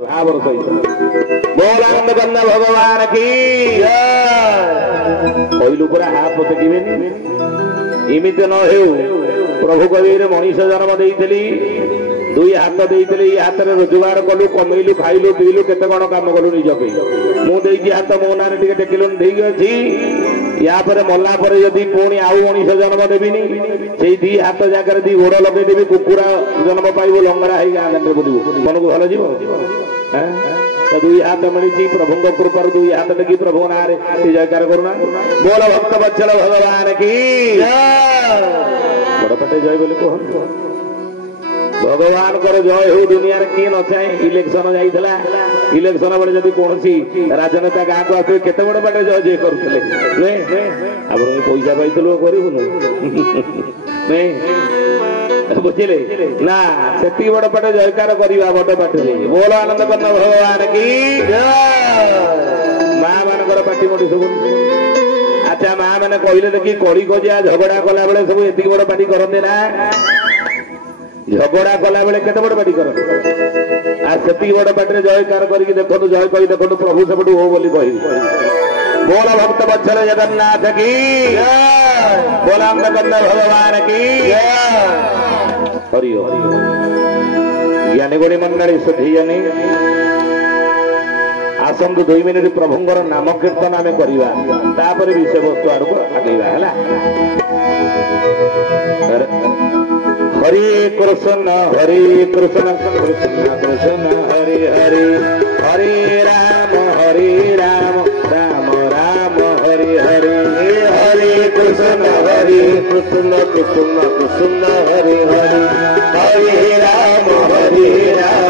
भावर सहित बोलानंद कन्ना भगवान की कहलु पूरा हाथ पतकिबेनी इमित न हेउ प्रभु कविरे मनीष जन्म देइतली दुई हाथ देइतली हाथ रे रोजगार कलु कमेलु खाइलु पीलु केते कोन काम कलु निज पे मु देइची हाथ मो नारे टिके टेकिलुन ठीक अछि या पर मल्ला पर यदि पुणी आउ मनीष जन्म देबिनी सेई दी हाथ जाकर दी गोड़ लगे देबी कुकुरा जन्म पाइबो लंगड़ा हेई गां रे बुलिबो मन को भलो जीवो हैं तो दुई हाथ मिली प्रभु कृपा दुई हाथ लगी प्रभु नारे जयकार करुणा बोल भक्त वत्सल भगवान की बड़पटे जय बोले कह भगवान कर जय हो दुनिया किए न चाहे इलेक्शन जाइला इलेक्शन बेले जदि कौन राजनेता गाँ को आसे केते बड़ बाटे जय जय करुले पैसा पाइलु करूँ बुझे ना से बड़ पाटे जयकार करवा बड़ पाटे बोल आनंद कर्ण भगवान की माँ मान पाटी मोटी सब अच्छा माँ मैंने कहले देखी कड़ी कजिया झगड़ा कला बेले सब एति बड़ पाटी करते ना झगड़ा कला बेले केते बड़ पाटी करते आ सेति बड़ पाटे जयकार करके देखो जय कही देखो प्रभु सबठू हो बोली कही बोल भक्त वत्सल जगन्नाथ की बोल आनंद कर्ण भगवान की हरि ज्ञानी गुणी मंडली सुधीजनी आसंतु 2 मिनिट प्रभुंर नाम कीर्तन आम करवा विषय वस्तु आड़क आगेवा है हरे कृष्ण कृष्ण कृष्ण हरे हरे हरे राम राम राम हरे हरे हरे कृष्ण कृष्ण कृष्ण कृष्ण हरे हरे हरे राम